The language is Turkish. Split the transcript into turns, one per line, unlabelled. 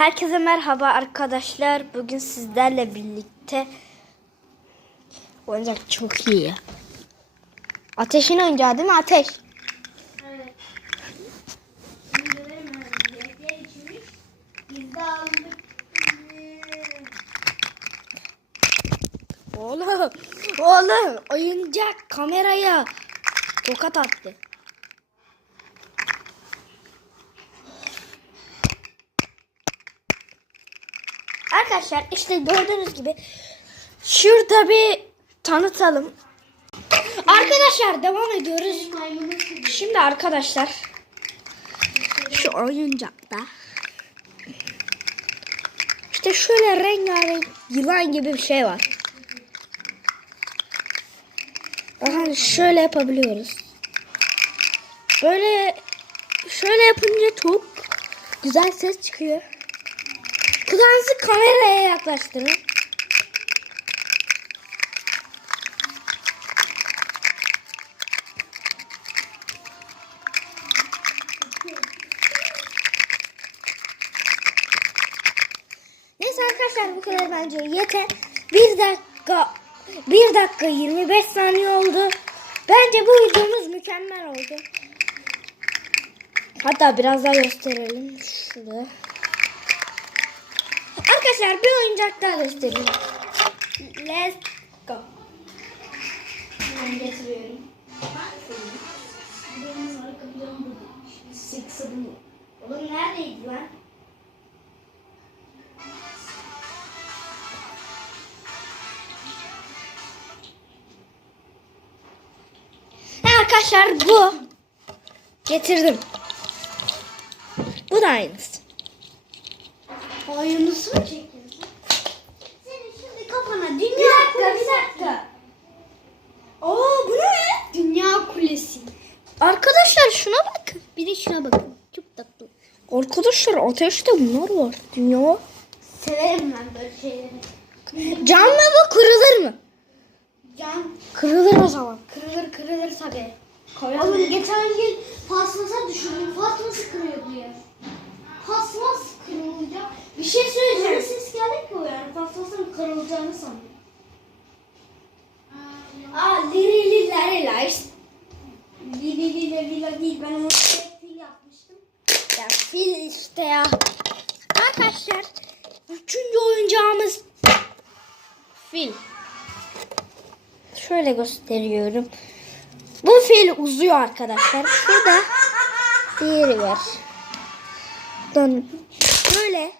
Herkese merhaba arkadaşlar. Bugün sizlerle birlikte oyuncak çok iyi. Ateşin oyuncağı değil mi? Ateş.
Evet.
Oğlum, oğlum oyuncak kameraya tokat attı. Arkadaşlar işte gördüğünüz gibi şurada bir tanıtalım. Arkadaşlar devam ediyoruz. Şimdi arkadaşlar şu oyuncakta işte şöyle rengarenk yılan gibi bir şey var. Aha şöyle yapabiliyoruz. Böyle şöyle yapınca top güzel ses çıkıyor. Kulağınızı kameraya yaklaştırın. Neyse arkadaşlar bu kadar bence yeter. Bir dakika bir dakika 25 saniye oldu. Bence bu videomuz mükemmel oldu. Hatta biraz daha gösterelim. Şurada. Arkadaşlar bir oyuncak daha göstereyim. Let's go.
Ben getiriyorum.
Oğlum neredeydi lan? Arkadaşlar bu. Getirdim. Bu da aynısı.
Oyunusu mu çekiyorsun? Senin şimdi kafana dünya
Bir dakika, bir
kulesi.
dakika. Oo bu ne?
Dünya kulesi.
Arkadaşlar şuna bakın.
Bir de şuna bakın. Çok tatlı.
Arkadaşlar ateşte bunlar var. Dünya.
Severim ben böyle şeyleri.
Can mı bu kırılır mı?
Can
Kırılır o zaman.
kırılır kırılır tabii. Oğlum geçen gün pasmasa düşürdüm. Sandım.
Aa liri liri lies.
Lili lila değil. Ben onu fil yapmıştım.
Ya fil işte ya. Arkadaşlar üçüncü oyuncağımız fil. Şöyle gösteriyorum. Bu fil uzuyor arkadaşlar. Şurada diğeri var. Böyle